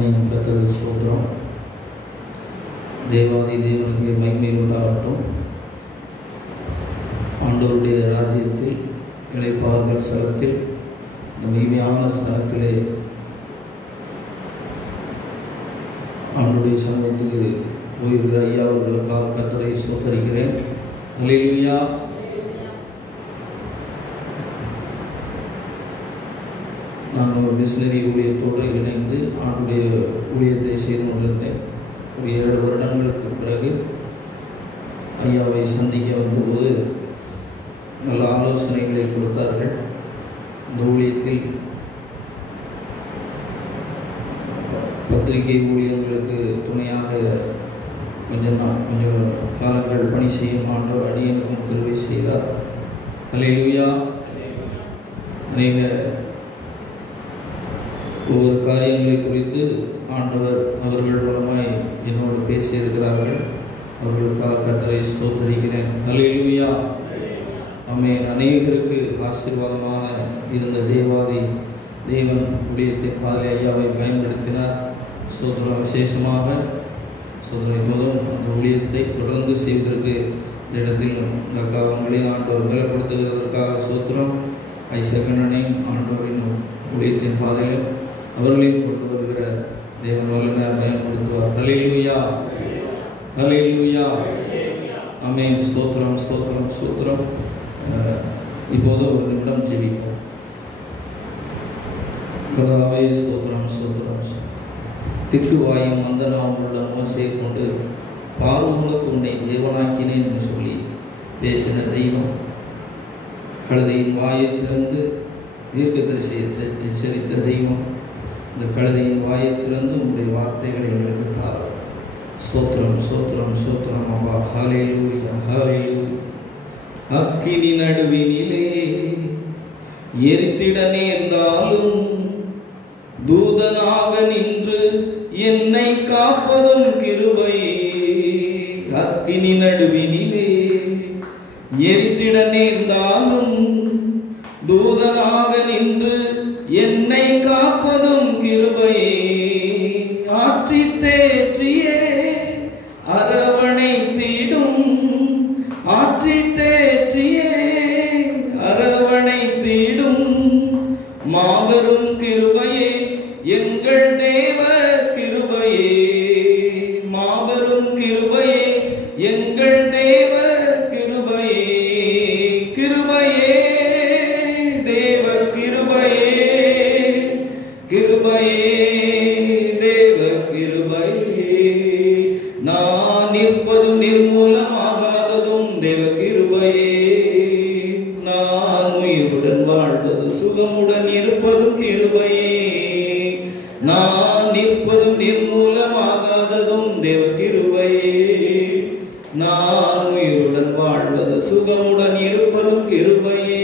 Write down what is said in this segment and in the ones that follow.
ஆமென். கர்த்தருக்கு ஸ்தோத்திரம். தேவாதி தேவனுக்கு மகிமை உண்டாகட்டும். ஆண்டவருடைய ராஜ்யத்தில் இளைப்பாறுதல் ஸ்தலத்தில் இந்த மகிமையான ஸ்தலத்திலே ஆண்டவருடைய சமூகத்துக்கு போயிருக்கிற ஐயா அவர்களுக்காக கர்த்தரை ஸ்தோத்தரிக்கிறேன். அல்லேலூயா. நான் ஒரு மிஷனரி ஊழியத்தோடு இணைந்து ஆண்டுடைய ஊழியத்தை செய்து கொண்டிருந்தேன். ஒரு 7 வருடங்களுக்கு பிறகு ஐயாவை சந்திக்க வந்தபோது நல்ல ஆலோசனைகளை கொடுத்தார்கள். இந்த ஊழியத்தில் பத்திரிகை ஊழியர்களுக்கு துணையாக கொஞ்சம் காலங்கள் பணி செய்யும் ஆண்டவர் அடியனுக்கும் கிருபை செய்தார். அல்லேலூயா. அநேக ஒவ்வொரு காரியங்களை குறித்து ஆண்டவர் அவர்கள் மூலமாய் என்னோடு பேசியிருக்கிறார்கள். அவர்களுக்காக கர்த்தரை ஸ்தோத்திரிக்கிறேன். அல்லேலூயா. ஆமென். அநேகருக்கு ஆசீர்வாதமான இருந்த தேவாதி தேவன் ஊழியத்தை பாதை ஐயாவை பயன்படுத்தினார். சோதரம் விசேஷமாக இப்போதும் அந்த ஊழியத்தை தொடர்ந்து செய்வதற்கு இந்த இடத்தில் அவங்களே ஆண்டவர் பலப்படுத்துகிறதற்காக சோத்திரம். ஐசகனனையும் ஆண்டவரின் ஊழியத்தின் பாதையிலும் அவர்களையும் கொண்டு வருகிற தேவன் வல்லமையாக பயன்படுத்துவார். அல்லேலூயா. அல்லேலூயா. ஆமென். ஸ்தோத்திரம் ஸ்தோத்திரம் ஸ்தோத்திரம். இப்போது ஒரு நிமிடம் ஜெபிப்போம். கர்த்தாவே ஸ்தோத்திரம் ஸ்தோத்திரம். திக்குவாயும் வந்தனம் உள்ள மோசையை கொண்டு பார்வோனுக்கு உன்னை தேவனாக்கினேன் என்று சொல்லி பேசின தெய்வம், கழுதையின் வாயை திறந்து தீர்க்கதரிசியை எச்சரித்த தெய்வம், இந்த கழுதையின் வாயை திறந்து உன்னுடைய வார்த்தைகளை எங்களுக்கு தார். ஸ்தோத்திரம் ஸ்தோத்திரம் ஸ்தோத்திரம் அப்பா. ஹல்லேலூயா ஹல்லேலூயா. அக்கினி நடுவினிலே எரித்திட நேர்ந்தாலும் தூதனாக நின்று என்னை காப்பதும் கிருபை. அக்கினி நடுவினிலே எரித்திட நேர்ந்தாலும் தூதனாக நின்று என்னை காப்பதும் கிருபை. ஆற்றி தேற்றியே அரவணை தீடும், ஆற்றி தேற்றியே அரவணை தீடும் மாபெரும் கிருபையே எங்கள் தேவ கிருபையே. மாபெரும் கிருபையே எங்கள் தேவ கிருபையே. கிருபையே தேவ கிருபையே. கிருபையே தேவ கிருபையே. நான் நிற்பதும் நிர்மூலமாகாததும் தேவ கிருபையே. நான் உயிருடன் வாழ்வது சுகமுடன் இருப்பதும் கிருபையே. நான் நிற்பதும் நிர்மூலமாகாததும் தேவ கிருபையே. நான் உயிருடன் வாழ்வது சுகமுடன் இருப்பதும் கிருபையே.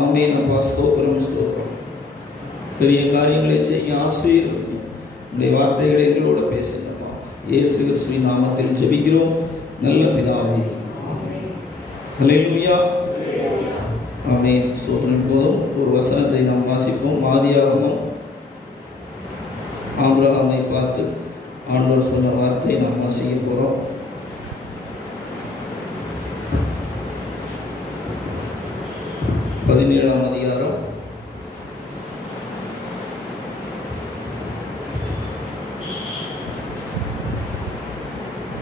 ஆமென். அப்பா ஸ்தோத்திரம் ஸ்தோத்திரம். பெரிய காரியங்களை செய்ய ஆசீர்வதியும் உங்களுடைய வார்த்தைகளை எங்களோட பேசுங்கப்பா. இயேசு கிறிஸ்துவின் நாமத்தில் ஜெபிக்கிறோம் நல்ல பிதாவே. அல்லேலூயா. ஆமென். ஸ்தோத்திரம். போதும் ஒரு வசனத்தை நாம் வாசிப்போம். ஆதியாகமம் ஆபிரகாமை பார்த்து ஆண்டவர் சொன்ன வார்த்தை நாம் வாசிக்க போகிறோம். பதினேழாம் அதிகாரம்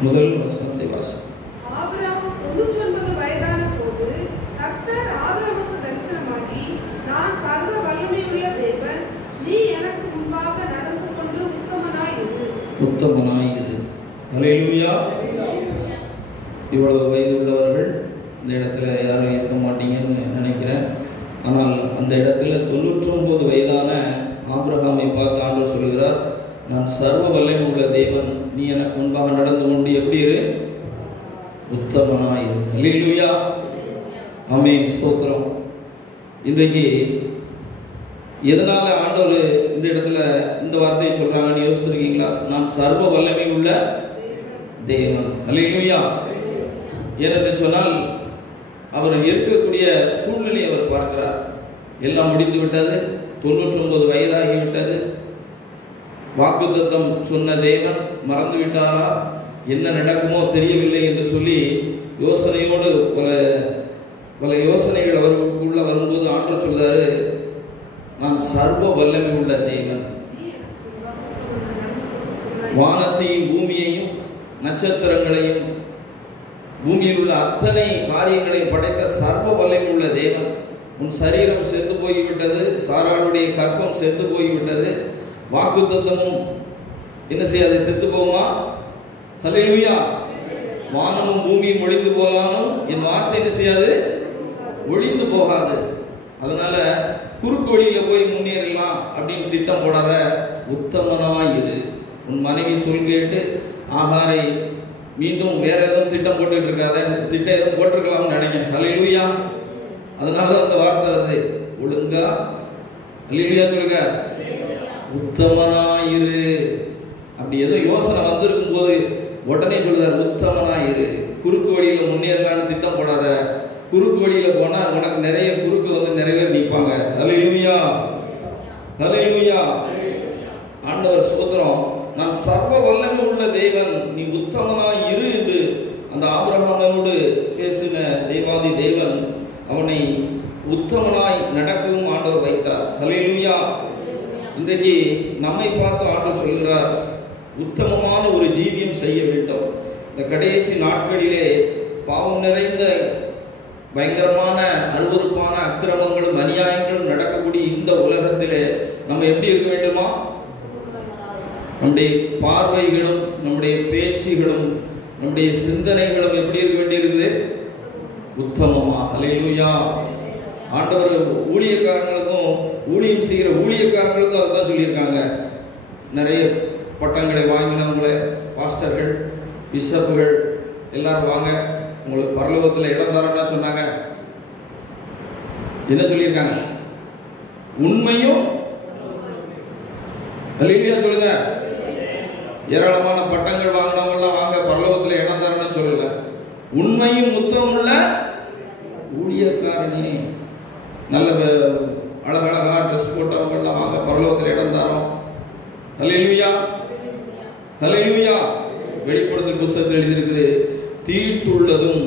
1 வசனத்தை வாசிப்போம். ஆபிரகாம் 99 வயதான போது கர்த்தர் ஆபிரகாமுக்கு தரிசனமாகி, நான் சர்வ வல்லமையுள்ள தேவன், நீ எனக்கு முன்பாக நடந்து கொண்டு உத்தமனாய் இரு. அல்லேலூயா. இவ்வளவு வயது உள்ளவர்கள் இந்த இடத்துல யாரும் இருக்க மாட்டீங்கன்னு நினைக்கிறேன். ஆனால் அந்த இடத்துல 99 வயதான ஆபிரகாமை பார்த்து ஆண்டவர் சொல்கிறார், நான் சர்வ வல்லமை உள்ள தேவன், நீ எனக்கு முன்பாக நடந்து கொண்டு எப்படி இரு? உத்தமனாய். அல்லேலூயா. ஆமென். ஸ்தோத்திரம். இன்றைக்கு எதனால ஆண்டவர் இந்த இடத்துல இந்த வார்த்தையை சொல்றாங்கன்னு யோசிச்சிருக்கீங்களா? நான் சர்வ வல்லமை உள்ள தேவன். அல்லேலூயா. ஏனென்று சொன்னால் அவர் இருக்கக்கூடிய சூழ்நிலையை அவர் பார்க்கிறார். எல்லாம் முடிந்து விட்டது, 99 வயதாகிவிட்டது. வாக்குத்தத்தம் சொன்ன தேவன் மறந்து விட்டாரா, என்ன நடக்குமோ தெரியவில்லை என்று சொல்லி யோசனையோடு பல யோசனைகள் அவருக்குள்ள வரும்போது ஆண்டவர் சொல்றாரு, நான் சர்வ வல்லமை உள்ள தேவன், வானத்தையும் பூமியையும் நட்சத்திரங்களையும் பூமியில் உள்ள அத்தனை காரியங்களையும் படைத்த சர்வ வல்லமை உள்ள தேவன். உன் சரீரம் செத்து போய்விட்டது, சாராளுடைய கற்பம் செத்து போய்விட்டது, வாக்குத்தத்தமும் என்ன செய்யாது, செத்து போகுமா? ஹல்லேலூயா. வானமும் பூமியும் ஒழிந்து போனாலும் என் வார்த்தை என்ன செய்யாது, ஒழிந்து போகாது. அதனால குறுக்கு வழியில போய் முன்னேறலாம் அப்படின்னு திட்டம் போடாத, உத்தமனாயிரு. உன் மனைவி சொல் கேட்டு ஆகாரை மீண்டும் வேற எதுவும் திட்டம் போட்டுட்டு இருக்காத, திட்டம் எதுவும் போட்டிருக்கலாம்னு நினைக்கிறேன். ஹல்லேலூயா. அதனாலதான் அந்த வார்த்தை வருது, ஒழுங்கா ஹல்லேலூயா சொல்லுங்க, உத்தமனாயிரு. அப்படி ஏதோ யோசனை வந்திருக்கும் போது உடனே சொல்லுதார், உத்தமனாயிரு. குறுக்கு வழியில முன்னேறலான்னு திட்டம் போடாத. குறுக்கு வழியில போனா உனக்கு நிறைய குறுக்கு வந்து நிறைய பேர் நிற்பாங்க. ஹல்லேலூயா, ஹல்லேலூயா. ஆண்டவர் ஸ்தோத்திரம். நான் சர்வ வல்லமை உள்ள தேவன், நீ உத்தமனாய் இரு என்று அந்த ஆபிரகாமோடு பேசின தேவாதி தேவன் அவனை உத்தமனாய் நடக்கவும் ஆண்டவர் வைத்தார். ஹல்லேலூயா. இன்றைக்கு நம்மை பார்த்து ஆண்டவர் சொல்கிறார், உத்தமமான ஒரு ஜீவியம் செய்ய வேண்டும். இந்த கடைசி நாட்களிலே பாவம் நிறைந்த பயங்கரமான அருவருப்பான அக்கிரமங்களும் அநியாயங்களும் நடக்கக்கூடிய இந்த உலகத்திலே நம்ம எப்படி இருக்க வேண்டுமா? நம்முடைய பார்வைகளும் நம்முடைய பேச்சுகளும் நம்முடைய சிந்தனைகளும் எப்படி இருக்க வேண்டியிருக்குது? உத்தமமா. ஹல்லேலூயா. ஆண்டவர் ஊழியக்காரங்களுக்கும் ஊழியம் செய்கிற ஊழியக்காரங்களுக்கும் அதுதான் சொல்லியிருக்காங்க. நிறைய பட்டங்களை வாங்கினவங்களே, பாஸ்டர்கள், பிஷப்புகள் எல்லாரும் வாங்க, உங்களுக்கு பரலோகத்தில் இடம் தரேன்னா சொன்னாங்க. என்ன சொல்லியிருக்காங்க? உண்மையும் ஹல்லேலூயா சொல்லுங்க. ஏராளமான பட்டங்கள் வாங்கினவங்கலாம் வாங்க பரலோகத்தில் இடம் தரேன்னு சொல்லல. உண்மையும் உத்தமுள்ள ஊழியக்காரனே, நல்ல அழகழகா ட்ரெஸ் போட்டவங்கலாம் வாங்க பரலோகத்தில் இடம் தரோம். ஹல்லேலூயா, ஹல்லேலூயா. வெளிப்படுத்தல் புத்தகத்தில் எழுதியிருக்குது, தீட்டுள்ளதும்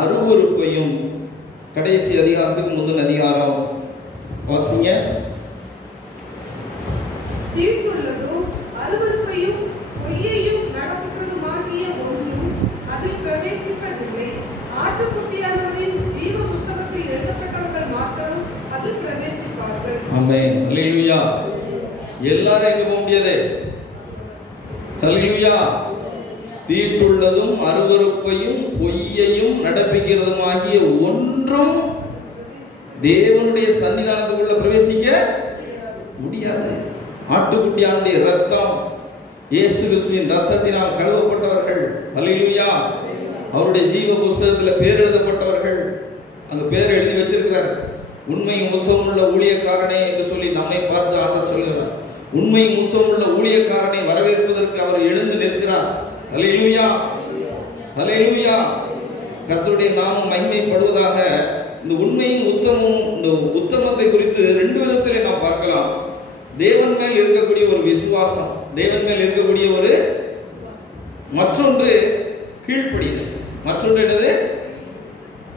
அருவருப்பையும். கடைசி அதிகாரத்துக்கு முந்தின அதிகாரம் வாசிங்க. தீட்டுள்ளதும் அருவருப்பையும் பொய்யையும் நடப்புறதுமாகிய ஒன்றும் அதில் பிரவேசிப்பதில்லை. ஆட்டுக்குட்டியானவரின் ஜீவ புஸ்தகத்தில் எழுதப்பட்டவர்கள் மாத்திரம் அதில் பிரவேசிப்பார்கள். ஆமென். ஹல்லேலூயா. எல்லாரும் எங்க போக முடியாது? ஹல்லேலூயா. தீட்டுள்ளதும் அருவருப்பையும் பொய்யையும் நடப்பிக்கிறதுமாகிய ஒன்றும் தேவனுடைய சன்னிதானத்துக்குள்ள பிரவேசிக்க முடியாது. ஆட்டுக்குட்டியானுடைய ரத்தம், இயேசு கிறிஸ்துவின் ரத்தத்தினால் கழுவப்பட்டவர்கள். ஹல்லேலூயா. அவருடைய ஜீவ புஸ்தகத்தில் பேர் எழுதப்பட்டவர்கள். அந்த பேர் எழுதி வச்சிருக்கிறார். உண்மையும் உத்தமுள்ள ஊழியக்காரனே என்று சொல்லி நம்மை பார்த்து ஆண்டவர் சொல்கிறார். உண்மையும் உத்தமுள்ள ஊழியக்காரனை வரவேற்பதற்கு அவர் எழுந்து நிற்கிறார். ஹல்லேலூயா, ஹல்லேலூயா. கர்த்தருடைய நாமம் மகிமைப்படுவதாக. இந்த உண்மையும் உத்தமும், இந்த உத்தமத்தை குறித்து ரெண்டு விதத்திலே நாம் பார்க்கலாம். தேவன் மேல் இருக்கக்கூடிய ஒரு விசுவாசம், தேவன் மேல் இருக்கக்கூடிய ஒரு, மற்றொன்று கீழ்ப்படிதல். மற்றொன்று என்னது?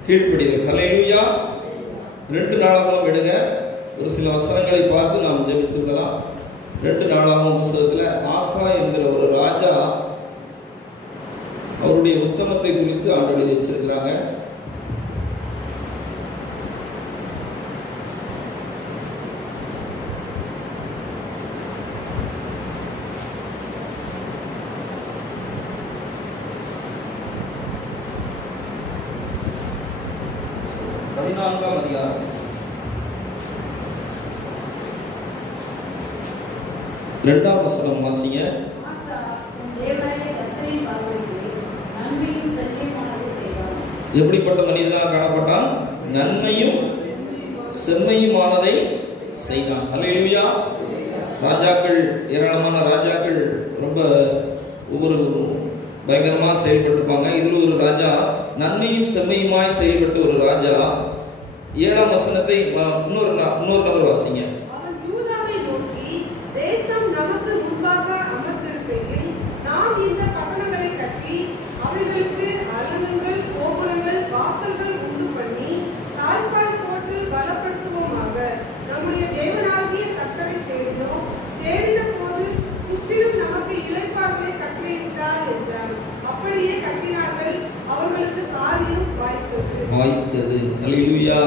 கீழ்ப்படிதல். ஹல்லேலூயா. 2 நாளாகவும் எடுங்க. ஒரு சில வசனங்களை பார்த்து நாம் ஜெபித்து விடலாம். 2 நாளாகவும் புத்தகத்தில் ஆசா என்கிற ஒரு ராஜா, அவருடைய உத்தமத்தை குறித்து ஆண்டவர் எழுதி வச்சிருக்கிறாங்க. அதிகாரம் 2ஆம் வசனம் வாசிங்க. எப்படிப்பட்ட மனிதனாக காணப்பட்டான்? நன்மையும் செம்மையுமானதை செய்தான். ஹல்லேலூயா. ராஜாக்கள், ஏராளமான ராஜாக்கள் ரொம்ப ஒவ்வொரு பயங்கரமா செயல்பட்டிருப்பாங்க. இதுல ஒரு ராஜா நன்மையும் செம்மையுமாய் செயல்பட்ட ஒரு ராஜா. 7ஆம் வசனத்தை இன்னொரு நபர் வாசிங்க. அவன் யூதாவை நோக்கி, தேசம் நமக்கு அவைகளுக்கு அலங்கங்கள், கோபுரங்கள், வாசல்கள் உண்டு பண்ணி தாழ்பால் போட்டு பலப்படுத்துவோமாக. நம்முடைய தேவனாகிய கர்த்தரை தேடினோம். தேடின போது சுற்றிலும் நமக்கு இளைப்பாறுதலை கட்டளையிட்டார் என்றார். அப்படியே கட்டினார்கள். அவர்களுக்கு காரியம் வாய்த்தது. அல்லேலூயா.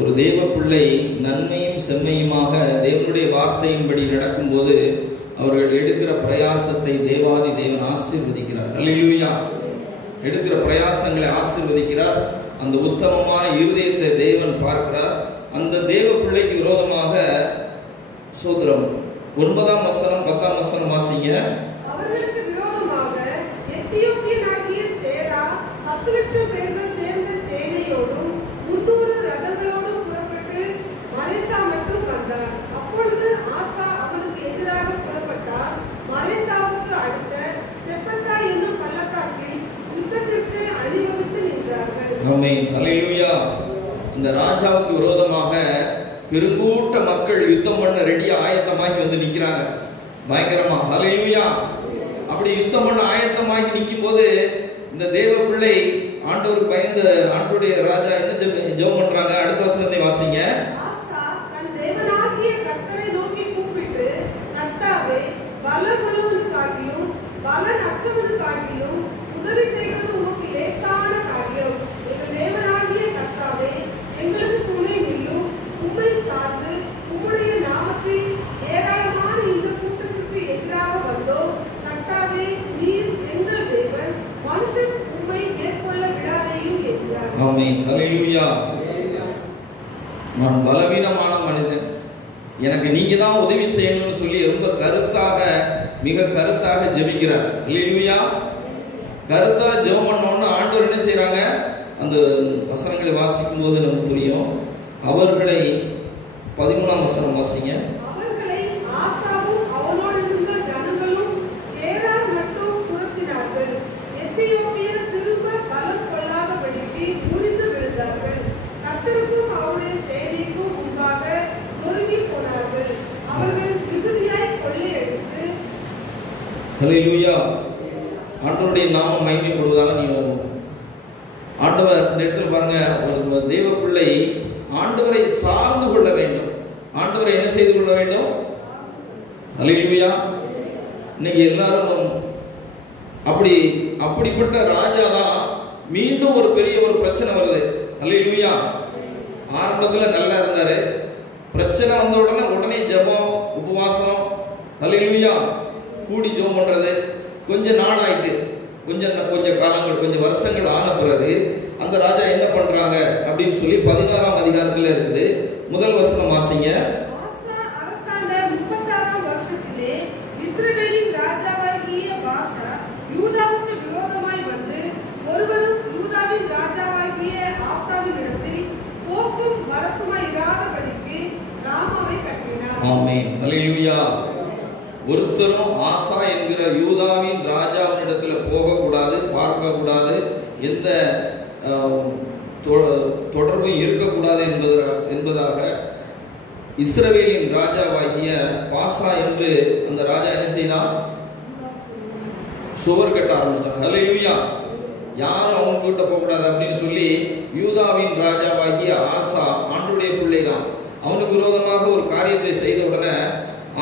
ஒரு தேவ பிள்ளை நன்மையும் செம்மையுமாக தேவனுடைய வார்த்தையின்படி நடக்கும்போது அவர்கள் எடுக்கிற பிரயாசத்தை தேவாதி தேவன் ஆசீர்வதிக்கிறார். அல்லேலூயா. எடுக்கிற பிரயாசங்களை ஆசீர்வதிக்கிறார். அந்த உத்தமமான இருதயத்தை தேவன் பார்க்கிறார். அந்த தேவ பிள்ளைக்கு விரோதமாக சோதரம் 9ஆம் வசனம் 10ஆம் வசனம் வாசிங்க. அவர்களுக்கு விரோதமாக எத்தியோப்பியனாகிய சேரா 10 லட்சம் பேர்கள் சேர்ந்த சேனையோடும் 300 ரதங்களோடும் புறப்பட்டு மரேசா மட்டும் வந்தார். அப்பொழுது ஆசா அவனுக்கு எதிராக புறப்பட்டார். மரேசாவுக்கு அடுத்த செப்பத்தா என்னும் பள்ளத்தாக்கில் யுத்தத்திற்கு அணிவகுத்து நின்றார்கள். ஆமென். அல்லேலூயா. இந்த ராஜாவுக்கு விரோதமாக பெருங்கூட்ட மக்கள் யுத்தம் பண்ண ரெடியா ஆயத்தமாகி வந்து நிக்கிறாங்க. பயங்கரமா. அல்லேலூயா. அப்படி யுத்தம் பண்ண ஆயத்தமாகி நிற்கும் போது இந்த தேவ பிள்ளை ஆண்டவருக்கு பயந்த ஆண்டவருடைய ராஜா என்ன ஜெபம் பண்றாங்க? அடுத்த வசனத்தை வாசிங்க. ஆசா தன் தேவனாகிய கர்த்தரை நோக்கி கூப்பிட்டு, கர்த்தாவே, பலமுள்ளவனுக்காகிலும் பலனற்றவனுக்காகிலும் உதவி செய்வது உமக்கு லேசான காரியம். எங்கள் தேவனாகிய கர்த்தாவே, எங்களுக்கு துணை நில்லும். உம்மை சார்ந்து உம்முடைய நாமத்தில் ஏராளமான இந்த கூட்டத்திற்கு எதிராக வந்தோம். கர்த்தாவே, நீர் எங்கள் தேவன், மனுஷன் உம்மை மேற்கொள்ள விடாதேயும் என்றார். ஆமென். அல்லேலூயா. நான் பலவீனமான மனிதன், எனக்கு நீங்க தான் உதவி செய்யணும்னு சொல்லி ரொம்ப மிக கருத்தாக ஜெபிக்கிறார். அல்லேலூயா. கருத்தா ஜெபம் பண்ணோன்னு ஆண்டவர் என்ன செய்யறாங்க? அந்த வசனங்களை வாசிக்கும் போது நமக்கு புரியும். அவர்களை 13ஆம் வசனம் வாசிங்க. அவர்களை ஆசாவும் அவனோடு இருந்த ஜனங்களும் ஏரார் மட்டும் துரத்தினார்கள். எத்தியோப்பியர் திரும்ப பலம் கொள்ளாதபடிக்கு முறிந்து விழுந்தார்கள். கர்த்தருக்கும் அவருடைய சேனைக்கும் முன்பாக நொறுங்கி போனார்கள். அவர்கள் மிகுதியாய் கொள்ளையடித்து. அல்லேலூயா. ஆண்டவருடைய நாமம் மகிமைப்படுவதாக நீ ஆண்டவர் இந்த இடத்துல பாருங்க, ஒரு தேவ பிள்ளை ஆண்டவரை சார்ந்து கொள்ள வேண்டும். ஆண்டவரை என்ன செய்து கொள்ள வேண்டும்? அல்லேலூயா. இன்னைக்கு எல்லாரும் அப்படிப்பட்ட ராஜா தான் மீண்டும் ஒரு பெரிய ஒரு பிரச்சனை வருது. அல்லேலூயா. ஆரம்பத்துல நல்லா இருந்தாரு, பிரச்சனை வந்த உடனே ஜெபம், உபவாசம், அல்லேலூயா, கூடி ஜெபம் பண்றது. கொஞ்ச நாள் ஆயிட்டு, கொஞ்ச காலங்கள், கொஞ்சம் வருஷங்கள் ஆன பிறகு அந்த ராஜா என்ன பண்றாங்க அப்படின்னு சொல்லி 16ஆம் அதிகாரத்துல இருக்குது. முதல் வசனம் வாசிங்க. ஆசா அரசாண்ட 36ஆம் வருஷத்திலே இஸ்ரவேலின் ராஜாவாகிய பாஷா யூதாவுக்கு விரோதமாய் வந்து ஒருவரும் யூதாவின் ராஜாவாகிய ஆசாவின் இடத்தில் போக்கும் வரப்புமாய் இராதபடிக்கு ராமாவை கட்டினார். ஆமென். அல்லேலூயா. ஒருத்தரும் ஆசா என்கிற யூதாவின் ராஜாவின் இடத்துல போகக்கூடாது, பார்க்க கூடாது, எந்த தொடர்பும் இருக்கக்கூடாது என்பதாக இஸ்ரவேலின் ராஜாவாகிய பாசா என்று அந்த ராஜா என்ன செய்தான்? சுவர் கட்ட ஆரம்பிச்சிட்டாங்க. அல்லேலூயா. யாரும் அவங்க கிட்ட போக கூடாது அப்படின்னு சொல்லி யூதாவின் ராஜாவாகிய ஆசா ஆண்டவருடைய பிள்ளை தான். அவனுக்கு விரோதமாக ஒரு காரியத்தை செய்த உடனே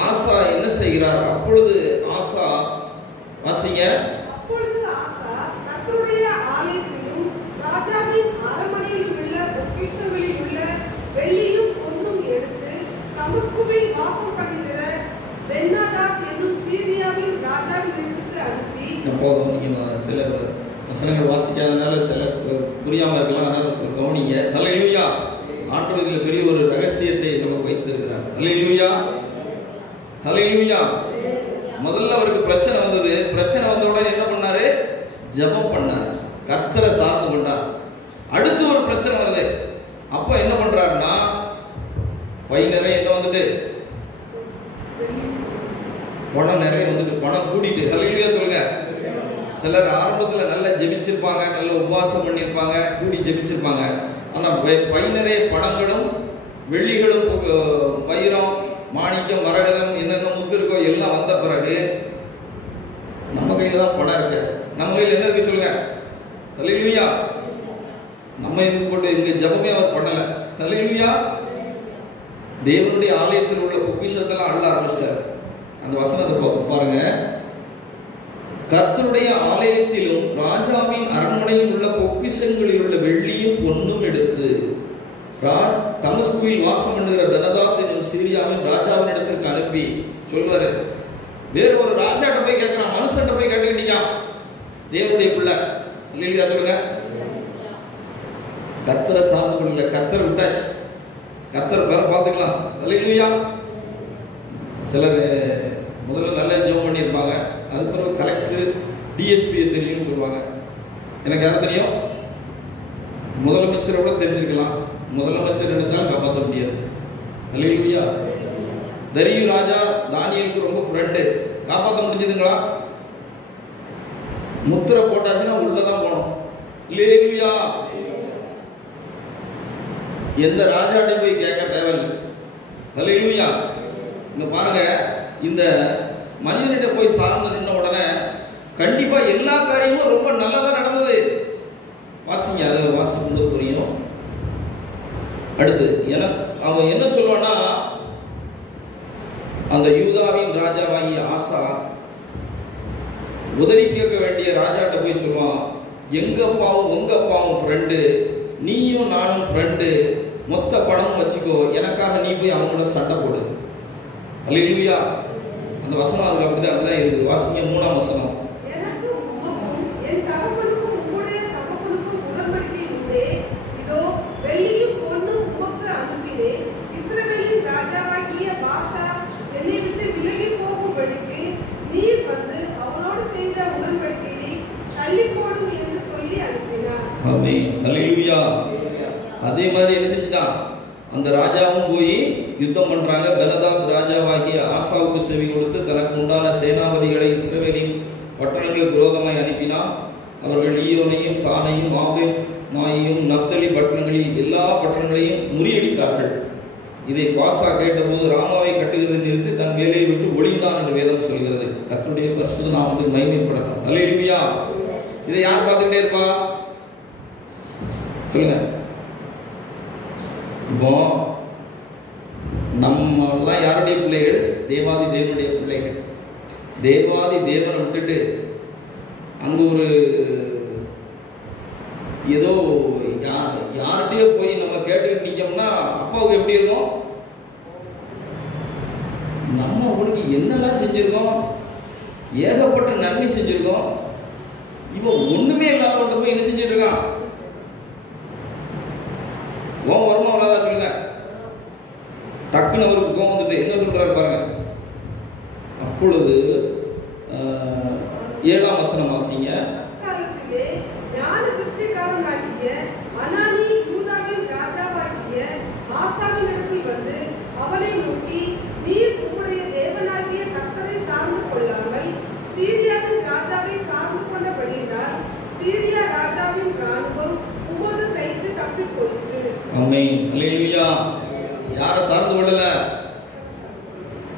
ஆசா என்ன செய்கிறார்? அப்பொழுது ஆசா வாசிங்க. அப்பொழுது ஆசா கர்த்தருடைய ஆலயத்திலும் ராஜாவின் அரண்மனையில் உள்ள பொக்கிஷங்களில் உள்ள வெள்ளியும் பொன்னும் எடுத்து தமஸ்குவில் வாசம் பண்ணுகிற பென்னாதாத் என்னும் சீரியாவின் ராஜாவின் இடத்துக்கு அனுப்பி. போதும், நீங்க சில வசனங்கள் வாசிக்காதனால சில புரியாம இருக்கலாம், அதனால கவனிங்க. அல்லேலூயா. ஆண்டவர் இதுல பெரிய ஒரு ரகசியத்தை நமக்கு வைத்திருக்கிறார். அல்லேலூயா. அல்லேலூயா. முதல்ல அவருக்கு பிரச்சனை வந்தது. பிரச்சனை வந்த உடனே என்ன பண்ணாரு? ஜெபம் பண்ணாரு, கர்த்தரை சார்ந்து கொண்டார். அடுத்து ஒரு பிரச்சனை வருது. அப்ப என்ன பண்றாருன்னா, பை நிறைய என்ன வந்துட்டு, பணம் நிறைய வந்துட்டு, பணம் கூட்டிட்டு. அல்லேலூயா சொல்லுங்க. சிலர் ஆரம்பத்துல நல்லா ஜெபிச்சிருப்பாங்க, நல்ல உபவாசம் பண்ணியிருப்பாங்க, கூடி ஜெபிச்சிருப்பாங்க. ஆனா பை நிறைய பணங்களும் வெள்ளிகளும் வைரம் மாணிக்கம் மரகதம் என்னென்ன முத்து இருக்கோ எல்லாம் வந்த பிறகு நம்ம கையில தான் பணம் இருக்கு, நம்ம கையில் என்ன இருக்கு சொல்லுங்க? ஹல்லேலூயா. நம்ம இது போட்டு இங்க ஜெபமே அவர் பண்ணல. ஹல்லேலூயா. தேவனுடைய ஆலயத்தில் உள்ள பொக்கிஷத்தெல்லாம் அள்ள ஆரம்பிச்சிட்டார். அந்த வசனத்தை பாருங்க. கர்த்தருடைய ஆலயத்திலும் ராஜாவின் அரண்மனையில் உள்ள பொக்கிஷங்களில் உள்ள வெள்ளியும் பொன்னும் எடுத்து தமஸ்குவில் வாசம் பண்ணுகிற பெனதாத் என்னும் சீரியாவின் ராஜாவின் இடத்திற்கு அனுப்பி சொல்வாரு. வேற ஒரு ராஜாட்ட போய் கேட்கிறான், மனுஷன் போய் கேட்டுக்கிட்டீங்க. தேவனுடைய பிள்ளை இல்லையா சொல்லுங்க? கர்த்தரை சார்ந்து கொள்ள, கர்த்தரை விட்டாச்சு, கர்த்தர் பேர பார்த்துக்கலாம். அல்லேலூயா. சிலர் முதல்ல நல்லா ஜெபம் பண்ணியிருப்பாங்க, அது பிறகு கலெக்டர் டிஎஸ்பி தெரியும்னு சொல்லுவாங்க. எனக்கு யாரும் தெரியும்? முதலமைச்சரோட தெரிஞ்சிருக்கலாம். முதலமைச்சர் நினைச்சாலும் காப்பாற்ற முடியாது. அல்லேலூயா. தரியு ராஜா தானியேலுக்கு ரொம்ப ஃப்ரெண்டு, காப்பாற்ற முடிஞ்சதுங்களா? முத்திரை போட்டாச்சுன்னா உள்ளதான் போனோம். அல்லேலூயா. எந்த ராஜாட்டையும் போய் கேட்க தேவையில்லை. அல்லேலூயா. இங்க பாருங்க, இந்த மனிதனிட்ட போய் சார்ந்து நின்ன உடனே கண்டிப்பா எல்லா காரியமும் ரொம்ப நல்லதா நடந்தது. வாசிங்க, அதை வாசிக்கும்போது புரியும். அடுத்து அவன் என்ன சொல்லுவான்னா, அந்த யூதாவின் ராஜாவாகிய ஆசா உதவி கேட்க வேண்டிய ராஜாட்ட போய் சொல்லுவான், எங்க அப்பாவும் உங்க அப்பாவும் ஃப்ரெண்டு, நீயும் நானும் ஃப்ரெண்டு, மொத்த பணமும் வச்சுக்கோ, எனக்காக நீ போய் அவங்களோட சண்டை போடு. அல்லேலூயா. அந்த வசனம் அதுக்கு அப்படிதான் இருக்குது. வாசிங்க 3ஆம் வசனம். அதே மாதிரி என்ன செஞ்சுட்டான், அந்த ராஜாவும் போய் யுத்தம் பண்றாங்க. பெனதாத் ராஜாவாகிய ஆசாவுக்கு செவி கொடுத்து தனக்கு உண்டான சேனாபதிகளை இஸ்ரவேலின் பட்டணங்களுக்கு விரோதமாய் அனுப்பினான். அவர்கள் ஈயோனையும் தானையும் மாயையும் நப்தலி பட்டணங்களில் எல்லா பட்டணங்களையும் முறியடித்தார்கள். இதை பாசா கேட்டபோது ராமாவை கட்டுகிறதை நிறுத்தி தன் வேலையை விட்டு ஒளிந்தான் என்று வேதம் சொல்கிறது. கர்த்தருடைய பரிசுத்த நாமத்துக்கு மகிமைப்படட்டும். அல்லேலூயா. இதை யார் பார்த்துக்கிட்டே இருப்பா சொல்லுங்க? இப்போ நம்ம எல்லாம் யாருடைய பிள்ளைகள்? தேவாதி தேவனுடைய பிள்ளைகள். தேவாதி தேவனை விட்டுட்டு அங்க ஒரு ஏதோ யார்கிட்டயோ போய் நம்ம கேட்டுக்கிட்டு நிக்கோம்னா அப்பாவுக்கு எப்படி இருக்கும்? நம்ம அவனுக்கு என்னெல்லாம் செஞ்சிருக்கோம், ஏகப்பட்ட நன்மை செஞ்சிருக்கோம். இவன் ஒண்ணுமே இல்லாதவன்ட்ட போய் என்ன செஞ்சிட்டு இருக்கான்? கோவம் வருமா வராதா சொல்லுங்க? டக்குன்னு அவருக்கு கோவம் வந்துட்டு என்ன சொல்றாரு பாருங்க. அப்பொழுது 7ஆம் வசனம் வாசிங்க. அவனை நோக்கி, நீர் உம்முடைய தேவனாகிய கர்த்தரை சார்ந்து கொள்ளாமல் சீரியாவின் ராஜாவை சார்ந்து கொண்டபடியினால் சீரியா ராஜாவின் ராணுவம் உமது கைக்கு தப்பிப் போயிற்று. ஆமென். அல்லேலூயா. யாரை சார்ந்து கொள்ளல?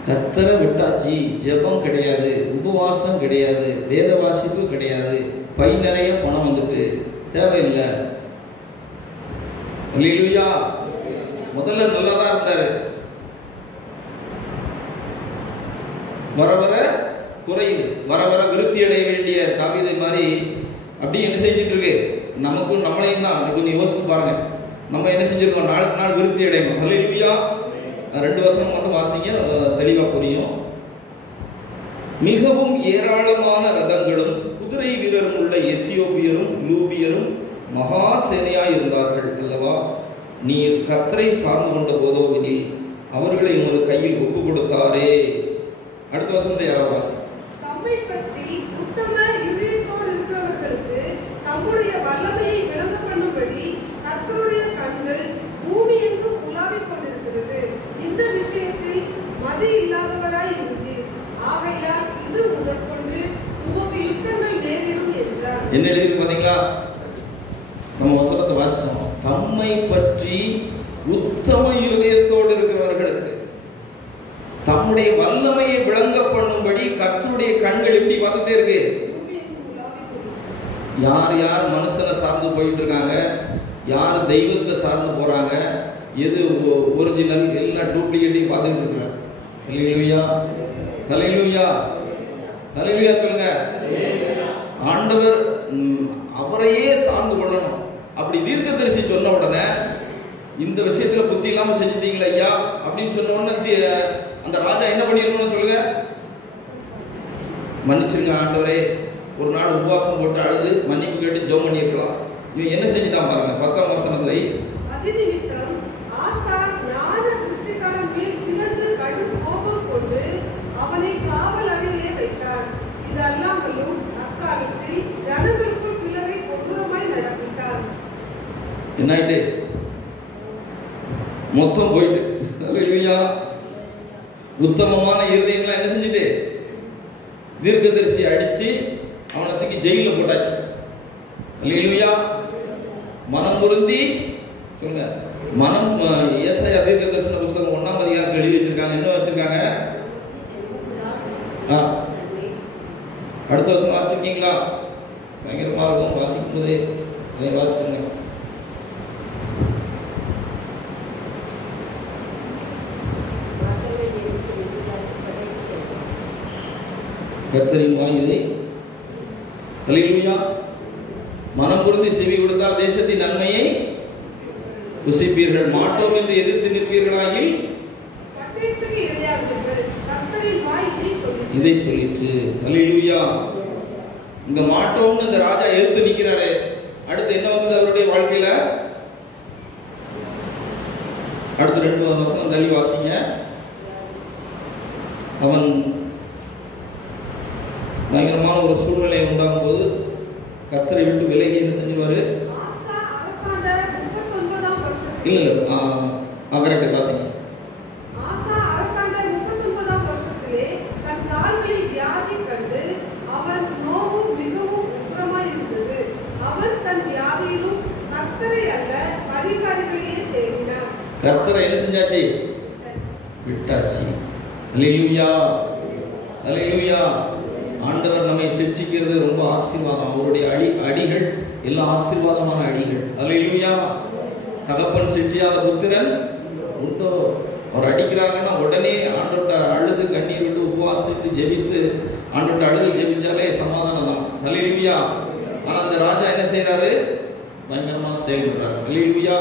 கர்த்தரை விட்டாச்சு. ஜெபம் கிடையாது, உபவாசம் கிடையாது, வேத வாசிப்பு கிடையாது, பை நிறைய பணம் வந்துட்டு தேவையில்லை. அல்லேலூயா. முதல்ல நல்லதா இருந்தாரு, வர வர குறையுது, வர வர விருத்தி அடைய வேண்டிய தாவீதை மாதிரி அப்படி என்ன செஞ்சுட்டு இருக்கு? நமக்கும் நம்மளையும் தான் கொஞ்சம் யோசிச்சு பாருங்க. நம்ம என்ன செஞ்சிருக்கோம்? நாளுக்கு நாள் விருத்தி அடையணும். ஹல்லேலூயா. 2 வசனம் மட்டும் வாசிங்க, தெளிவா புரியும். மிகவும் ஏராளமான ரதங்களும் குதிரை வீரரும் உள்ள எத்தியோப்பியரும் லூபியரும் மகா சேனையாய் இருந்தார்கள் அல்லவா? நீர் கர்த்தரை சார்ந்து கொண்ட போதோவெனில் அவர்களை உமது கையில் ஒப்பு கொடுத்தாரே. அடுத்த வசனத்தை யாராவது வாசி. தம்மை பற்றி உத்தம இதயத்தோடு இருக்கிறவர்களுக்கு தம்முடைய வல்லமையை விளங்க பண்ணும்படி கர்த்தருடைய கண்கள் பூமி எங்கும் உலாவிக் கொண்டிருக்கிறது. இந்த விஷயத்தில் மதி இல்லாதவராய் இருந்தீர். ஆகையால் இது முதற்கொண்டு உமக்கு யுத்தங்கள் நேரிடும் என்றார். என்ன எழுதிருக்கு பாத்தீங்களா? நம்ம வசனத்தை வாசித்தோம். தம்மை பற்றி உத்தம இருதயத்தோடு இருக்கிறவர்களுக்கு தம்முடைய வல்லமையை விளங்க பண்ணும்படி கர்த்தருடைய கண்கள் எப்படி பார்த்துட்டே இருக்கு? யார் யார் மனுஷனை சார்ந்து போயிட்டு இருக்காங்க, யார் தெய்வத்தை சார்ந்து போறாங்க, எது ஒரிஜினல், எல்லாம் டூப்ளிகேட்டையும் பார்த்துட்டு இருக்காங்க. ஹல்லேலூயா, ஹல்லேலூயா, ஹல்லேலூயா சொல்லுங்க. ஆண்டவர் அவரையே சார்ந்து கொள்ளணும். அப்படி தீர்க்கதரிசி சொன்ன உடனே இந்த விஷயத்துல புத்தி இல்லாம செஞ்சுட்டீங்களா ஐயா அப்படின்னு சொன்ன உடனே அந்த ராஜா என்ன பண்ணிருக்கணும்னு சொல்லுங்க. மன்னிச்சிருங்க ஆண்டவரே, ஒரு நாள் உபவாசம் போட்டு அழுது மன்னிப்பு கேட்டு ஜெபம் பண்ணிருக்கலாம். இவன் என்ன செஞ்சுட்டான் பாருங்க, 10ஆம் வசனத்தை. அதிநிமித்தம் ஆசா ஞான திருஷ்டிக்காரன் மேல் சினந்து கடும் கோபம் கொண்டு அவனை காவல் அறையிலே வைத்தார். இது அல்லாமலும் அக்காலத்தில் ஜனங்களுக்குள் சிலரை கொடூரமாய் நடப்பித்தார். என்னாயிட்டு மொத்தம் போயிட்டு. ஹல்லேலூயா. உத்தமமான இருதயங்களை என்ன செஞ்சுட்டு தீர்க்கதரிசி அடிச்சு அவனை தூக்கி ஜெயில போட்டாச்சு. ஹல்லேலூயா. மனம் பொருந்தி சொல்லுங்க. மனம் ஏசாயா தீர்க்கதரிசன புத்தகம் 1ஆம் அதிகாரத்தில் எழுதி வச்சிருக்காங்க. என்ன வச்சிருக்காங்க? அடுத்த வருஷம் வாசிச்சிருக்கீங்களா? பயங்கரமா இருக்கும் வாசிக்கும் போதே. அதை வாசிச்சுங்க. கர்த்தரின் வாயிலை ஹல்லேலூயா. மனம் பொருந்தி செவி கொடுத்தால் தேசத்தின் நன்மையை புசிப்பீர்கள். மாட்டோம் என்று எதிர்த்து நிற்பீர்களாகில் இதை சொல்லிட்டு. ஹல்லேலூயா. இங்க மாட்டோம்னு இந்த ராஜா எதிர்த்து நிக்கிறாரு. அடுத்து என்ன வந்தது அவருடைய வாழ்க்கையில? அடுத்து 2 வசனம் தள்ளி வாசிங்க. அவன் பயங்கரமான ஒரு சூழ்நிலை உண்டாகும் போது கர்த்தரை விட்டு விலகி என்ன செஞ்சிருவாரு? இல்ல அவர்கிட்ட காசுங்க. ஆசா அரசாண்ட 39ஆம் வருஷத்திலே தன் கால்களில் வியாதி கண்டு அவன் நோவு மிகவும் உக்கிரமாய் இருந்தது. அவன் தன் வியாதியிலும் கர்த்தரை அல்ல பரிகாரிகளையே தேடினான். கர்த்தரை என்ன செஞ்சாச்சு? விட்டாச்சு. ஹல்லேலூயா, ஹல்லேலூயா. ஆண்டவர் நம்மை சிரிச்சிக்கிறது ரொம்ப ஆசீர்வாதம். அவருடைய அடிகள் எல்லாம் ஆசீர்வாதமான அடிகள். ஹல்லேலூயா. தகப்பன் சிரிச்சியாத புத்திரன் உண்டோ? அவர் அடிக்கிறாங்கன்னா உடனே ஆண்டோட்ட அழுது கண்ணீர் விட்டு உபவாசித்து ஜெபித்து ஆண்டோட்ட அழுது ஜெபிச்சாலே சமாதானம் தான். ஹல்லேலூயா. ஆனா அந்த ராஜா என்ன செய்யறாரு? பயங்கரமாக செயல்படுறாரு. ஹல்லேலூயா.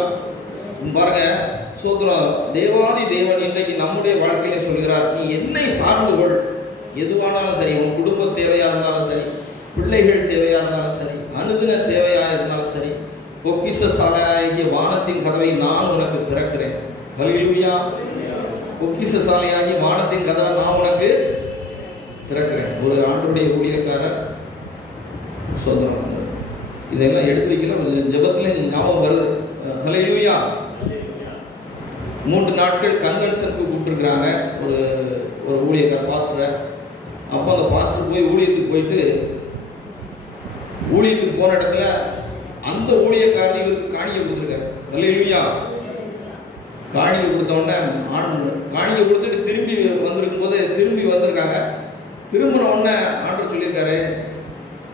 பாருங்க, சோத்ரம். தேவாதி தேவன் இன்றைக்கு நம்முடைய வாழ்க்கையில சொல்கிறார், நீ என்னை சார்ந்து கொள். எதுவானாலும் சரி, உன் குடும்ப தேவையா இருந்தாலும் சரி, பிள்ளைகள் தேவையா இருந்தாலும் சரி, அனுதின தேவையா இருந்தாலும் சரி, பொக்கிஷ சாலையாகிய வானத்தின் கதவை நான் உனக்கு திறக்கிறேன். ஹல்லேலூயா. பொக்கிஷ சாலையாகிய வானத்தின் கதவை நான் உனக்கு திறக்கிறேன். ஒரு ஆண்டருடைய ஊழியக்காரர் சொல்றாங்க, இதெல்லாம் எடுத்து வைக்கல, ஜெபத்துல ஞாபகம் வருது. ஹல்லேலூயா. 3 நாட்கள் கன்வென்ஷனுக்கு கூப்பிட்டுருக்குறாங்க ஒரு ஊழியக்கார் பாஸ்டரை. அப்போ அந்த பாஸ்டர் போய் ஊழியத்துக்கு போயிட்டு ஊழியத்துக்கு போன இடத்துல அந்த ஊழியக்காரர் இவருக்கு காணிக்கை கொடுத்துருக்காரு. ஹல்லேலூயா. காணிக்கை கொடுத்த உடனே காணிக்கை கொடுத்துட்டு திரும்பி வந்திருக்காங்க. திரும்பின உடனே ஆண்டவர் சொல்லியிருக்காரு,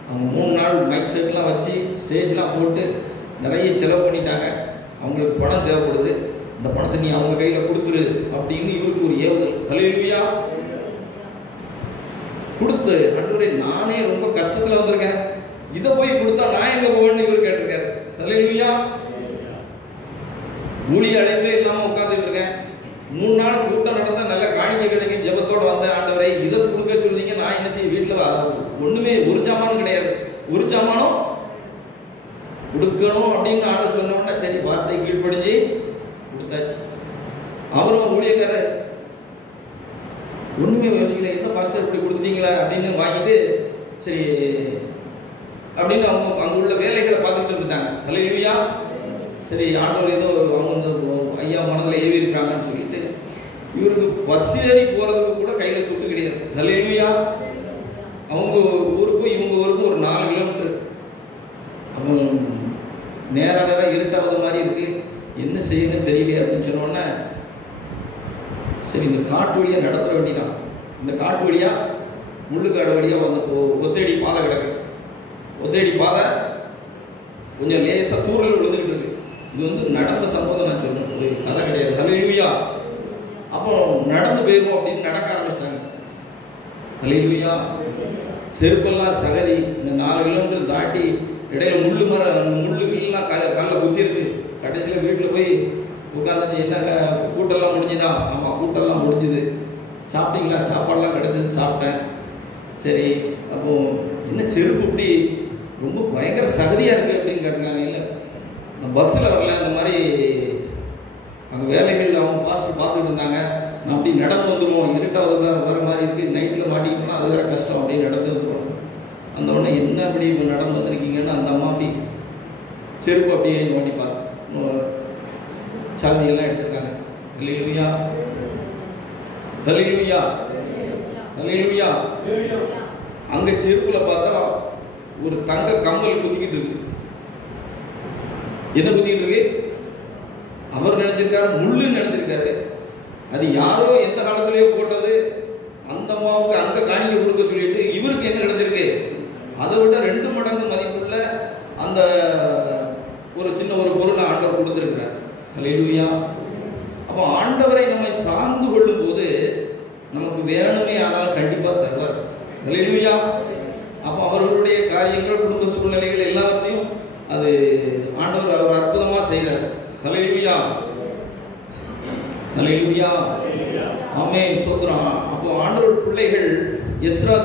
அவங்க 3 நாள் மைக் செட்லாம் வச்சு ஸ்டேஜ்லாம் போட்டு நிறைய செலவு பண்ணிட்டாங்க. அவங்களுக்கு பணம் தேவைப்படுது, இந்த பணத்தை நீ அவங்க கையில கொடுத்துரு அப்படின்னு இவருக்கு ஒரு ஏவுதல். ஹல்லேலூயா. கொடுத்து, ஆண்டவரே நானே ரொம்ப கஷ்டத்துல வந்திருக்கேன், இதை போய் கொடுத்தா நான் எங்க போவேன்னு இவர் கேட்டிருக்காரு. ஹல்லேலூயா. ஊழிய அழைப்பே இல்லாம உட்கார்ந்துட்டு இருக்கேன். 3 நாள் கூட்டம் நடந்தா நல்ல காணிக்கை கிடைக்கும் ஜெபத்தோட வந்தேன். ஆண்டவரே இதை கொடுக்க சொல்றீங்க, நான் என்ன செய்ய? வீட்டுல ஒண்ணுமே ஒரு ஜாமானும் கிடையாது, ஒரு ஜாமானும் கொடுக்கணும் அப்படின்னு ஆண்டவர் சொன்ன உடனே சரி வார்த்தை கீழ்ப்படிஞ்சு கொடுத்தாச்சு. அவரும் ஊழியக்காரர் ஒண்ணுமே யோசிக்கல, என்ன பாஸ்டர் இப்படி கொடுத்துட்டீங்களா அப்படின்னு வாங்கிட்டு சரி அப்படின்னு அவங்க அங்க உள்ள வேலைகளை பார்த்துட்டு இருந்துட்டாங்க. ஹல்லேலூயா. சரி ஆண்டவர் ஏதோ அவங்க ஐயா மனதில் ஏவி இருக்காங்கன்னு சொல்லிட்டு இவருக்கு பஸ் ஏறி போறதுக்கு கூட கையில துட்டு கிடையாது. ஹல்லேலூயா. அவங்க ஊருக்கும் இவங்க ஊருக்கும் ஒரு 4 கிலோமீட்டர். அவங்க நேரம் வேற இருட்டாவது மாதிரி இருக்கு, என்ன செய்யணும்னு தெரியல அப்படின்னு சொன்ன உடனே சரி இந்த காட்டு வழியா நடத்துற வேண்டிதான். இந்த காட்டு வழியா முள்ளுக்காடு வழியா வந்து ஒத்தேடி பாதை கிடக்கு. ஒத்தேடி பாதை கொஞ்சம் லேசாக தூரல் விழுந்துகிட்டு இருக்கு. இது வந்து நடந்த சம்பவம் நான் சொல்றேன், ஒரு கதை கிடையாது. ஹல்லேலூயா. அப்போ நடந்து போயிடுவோம் அப்படின்னு நடக்க ஆரம்பிச்சிட்டாங்க. ஹல்லேலூயா. செருப்பெல்லாம் சகதி, இந்த 4 கிலோமீட்டர் தாண்டி இடையில முள்ளுலாம் காலில் குத்தி இருக்கு. கடைசியில் வீட்டில் போய் உட்காந்து என்ன கூட்டெல்லாம் முடிஞ்சுதா? ஆமாம், கூட்டெல்லாம் முடிஞ்சுது. சாப்பிட்டீங்களா? சாப்பாடெல்லாம் கிடைச்சது, சாப்பிட்டேன். சரி, அப்போ என்ன செருப்பு இப்படி ரொம்ப பயங்கர சகதியாக இருக்குது அப்படின்னு கேட்டாங்க. இல்லை, நான் பஸ்ஸில் வரல, அந்த மாதிரி அங்கே வேலைகள் அவங்க பாஸ்டர் பார்த்துக்கிட்டு இருந்தாங்க. நான் அப்படி நடந்து வந்துடுவோம், இருட்டாவது வர மாதிரி இருக்குது, நைட்டில் மாட்டிக்கிட்டோம்னா அது வேற கஷ்டம் அப்படின்னு நடந்து வந்துடுவோம். அந்த உடனே என்ன அப்படி நடந்து வந்திருக்கீங்கன்னு அந்த அம்மா அப்படி செருப்பு அப்படியே மாட்டி பார்த்து சகதியெல்லாம் எடுத்துருக்காங்க. ஹல்லேலூயா, ஹல்லேலூயா, ஹல்லேலூயா. அங்க செருப்புல பார்த்தா ஒரு தங்க கம்மல் குத்திக்கிட்டு இருக்கு. என்ன குத்திக்கிட்டு இருக்கு? அவர் நினைச்சிருக்காரு முள்ளுன்னு நினைச்சிருக்காரு. அது யாரோ எந்த காலத்திலேயோ போட்டது. அந்த அம்மாவுக்கு அங்க காணிக்க கொடுக்க சொல்லிட்டு இவருக்கு என்ன கிடைச்சிருக்கு? அதை விட 2 மடங்கு மதிப்புள்ள அந்த ஒரு சின்ன ஒரு பொருளை ஆண்டவர் கொடுத்திருக்கிறார். ஹல்லேலூயா. அப்போ ஆண்டவரை நம்மை சார்ந்து கொள்ளும் போது நமக்கு வேணுமே ஆனால் கண்டிப்பா தருவார். ஹல்லேலூயா. அப்போ அவர்களுடைய காரியங்கள், குடும்ப சூழ்நிலைகள் எல்லாத்தையும் அது ஆண்டவர் அவர் அற்புதமா செய்கிறார். ஹல்லேலூயா, ஹல்லேலூயா, ஆமென், சோத்ரம். அப்போ ஆண்டவர் பிள்ளைகள் எஸ்ரா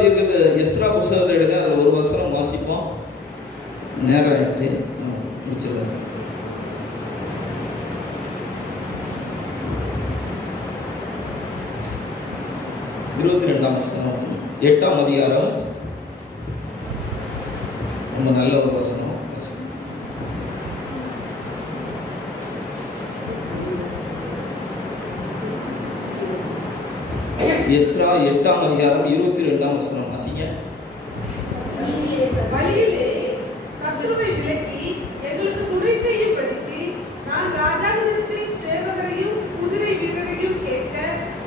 புஸ்தகத்தை எடுங்க, அதில் ஒரு வசனம் வாசிப்போம். நேரம் ஆயிட்டு முடிச்சிடலாம். வசனம் 8ஆம் அதிகாரம். ரொம்ப நல்ல ஒரு வசனம். எஸ்ரா 8ஆம் அதிகாரம் 22ஆம் வசனம் வாசிங்க. வழியிலே சத்துருவை விலக்கி எங்களுக்கு துணை செய்யும்படிக்கு நான் ராஜாவினிடத்தில் சேவகரையும் குதிரை வீரரையும் கேட்க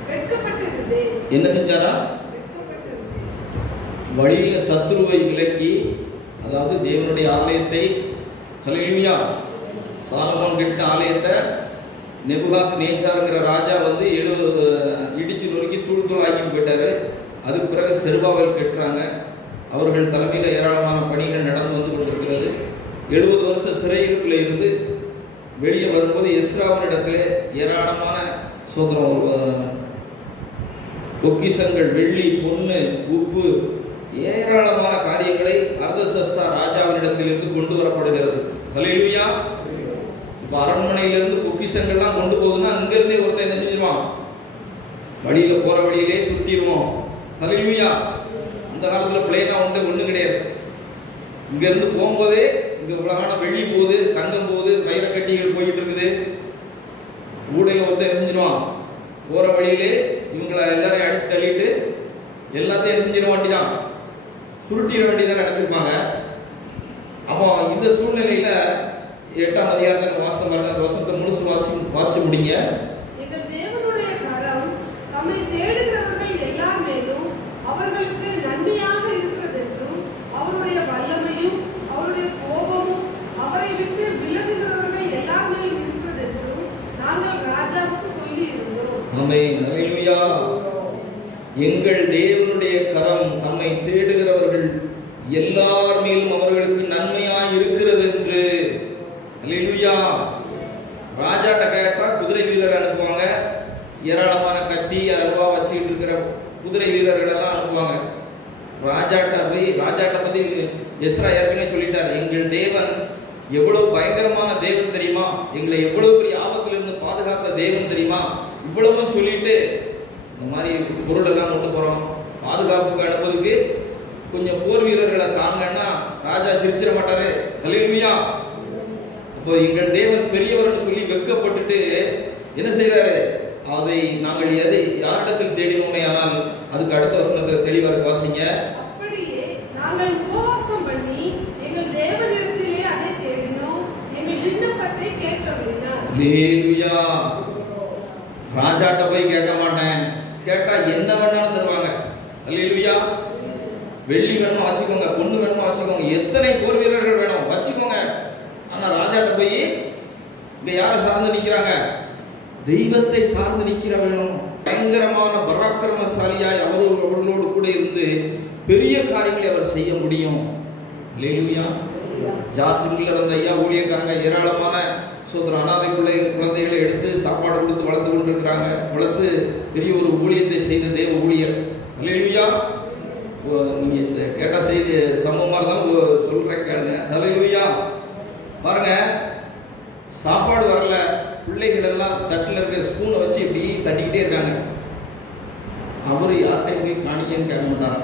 வெட்கப்பட்டிருந்தேன். என்ன செஞ்சாரா? வழியில சத்துருவை விலக்கி, அதாவது தேவனுடைய ஆலயத்தை, ஹல்லேலூயா, சாலமோன் கட்டின ஆலயத்தை நெபுகாத் நேச்சாருங்கிற ராஜா வந்து இடிச்சு நொறுக்கி தூள் தூள் ஆக்கிட்டு போயிட்டாரு. அதுக்கு பிறகு செருபாபேல் கட்டுறாங்க. அவர்கள் தலைமையில் ஏராளமான பணிகள் நடந்து வந்து கொண்டிருக்கிறது. 70 வருஷம் சிறையிருப்பில் இருந்து வெளியே வரும்போது எஸ்ராவினிடத்துல ஏராளமான பொக்கிஷங்கள், வெள்ளி, பொண்ணு, உப்பு, ஏராளமான காரியங்களை அர்தசஷ்டா ராஜாவினிடத்திலிருந்து கொண்டு வரப்படுகிறது. ஹல்லேலூயா. இப்ப அரண்மனையிலிருந்து பொக்கிஷங்கள்லாம் கொண்டு போகுதுன்னா அங்கிருந்தே ஒருத்தர் என்ன செஞ்சிருவான்? வழியில போற வழியிலே சுட்டிடுவோம். ஹல்லேலூயா. அந்த காலத்துல பிளேனா ஒண்ணு கிடையாது. இங்க இருந்து போகும்போதே இங்க உலகான வெள்ளி போகுது, தங்கம் போகுது, வைரக்கட்டிகள் போயிட்டு இருக்குது. ஊடையில ஒருத்தர் என்ன செஞ்சிருவான்? போற வழியிலே இவங்களை எல்லாரையும் அடிச்சு தள்ளிட்டு எல்லாத்தையும் என்ன செஞ்சிட வேண்டிதான், சுருட்டிட வேண்டியதான் நினைச்சிருப்பாங்க. அப்போ இந்த சூழ்நிலையில 8ஆம் அதிகாரத்தை வாசம் பாருங்க. அந்த வசனத்தை முழுசு வாசி முடிங்க. எங்கள் தேவனுடைய கரம் தம்மை தேடுகிறவர்கள் எல்லார் மேலும் அவர்களுக்கு நன்மையாக இருக்கிறதென்றும், அவருடைய வல்லமையும் அவருடைய கோபமும் அவரை விட்டு விலகுகிறவர்கள் எல்லார் மேலும் இருக்கிறதென்றும் நாங்கள் ராஜாவுக்கு சொல்லி இருந்தோம். ஆமென், ஹல்லேலூயா. எங்கள் தேவனுடைய கரம் தம்மை தேடுகிறவர்கள் எல்லார் மேலும் அவர்களுக்கு நன்மையாய் இருக்கிறது என்று. ஹல்லேலூயா. ராஜாட்ட கேட்டா குதிரை வீரர் அனுப்புவாங்க. ஏராளமான கத்தி, அல்வா வச்சுக்கிட்டு இருக்கிற குதிரை வீரர்கள் எல்லாம் அனுப்புவாங்க. ராஜாட்ட பத்தி எஸ்ரா ஏற்கனவே சொல்லிட்டார். எங்கள் தேவன் எவ்வளவு பயங்கரமான தேவன் தெரியுமா, எங்களை எவ்வளவு பெரிய ஆபத்துல இருந்து பாதுகாத்த தேவன் தெரியுமா, இவ்வளவும் சொல்லிட்டு இந்த மாதிரி பொருள் எல்லாம் கொண்டு போறோம், பாதுகாப்புக்கு அனுப்புறதுக்கு கொஞ்சம் போர் வீரர்களை தாங்கன்னா ராஜா சிரிச்சிட மாட்டாரு. ஹல்லேலூயா. அப்போ எங்கள் தேவன் பெரியவர்னு சொல்லி வெட்கப்பட்டுட்டு என்ன செய்யறாரு? அதை நாங்கள் யாரிடத்தில் தேடினோமே ஆனால் அதுக்கு அடுத்த வசனத்துல தெளிவாக வாசிங்க. அப்படியே நாங்கள் உபவாசம் பண்ணி எங்கள் தேவனிடத்திலே அதை தேடினோம், எங்கள் விண்ணப்பத்தை கேட்டருளினார். ஹல்லேலூயா. ராஜாட்ட போய் கேட்க மாட்டேன், கேட்டா என்ன வேணாலும் தருவாங்க. ஹல்லேலூயா. வெள்ளி வேணுமா வச்சுக்கோங்க, பொண்ணு வேணுமா வச்சுக்கோங்க, எத்தனை போர் வீரர்கள் வேணும் வச்சுக்கோங்க, தெய்வத்தை சார்ந்து நிற்கிற வேணும். பயங்கரமான பராக்கிரமசாலியாய் அவர்களோடு கூட இருந்து பெரிய காரியங்களை அவர் செய்ய முடியும். அல்லேலூயா. ஜார்ஜ் மில்லர் அந்த ஐயா ஊழியக்காரங்க ஏராளமான அனாதை குழந்தைகளை எடுத்து சாப்பாடு கொடுத்து வளர்த்து கொண்டிருக்கிறாங்க. வளர்த்து பெரிய ஒரு ஊழியத்தை செய்த தேவ ஊழியர். அல்லேலூயா. நீங்க கேட்ட செய்தி சமமா தான் சொல்றேன் கேளுங்க. அல்லேலூயா. பாருங்க, சாப்பாடு வரல, பிள்ளைகள் எல்லாம் தட்டில் இருக்கிற ஸ்பூனை வச்சு இப்படி தட்டிக்கிட்டே இருக்காங்க. அவரு யார்கிட்டையும் போய் காணிக்கன்னு கேட்க மாட்டாங்க.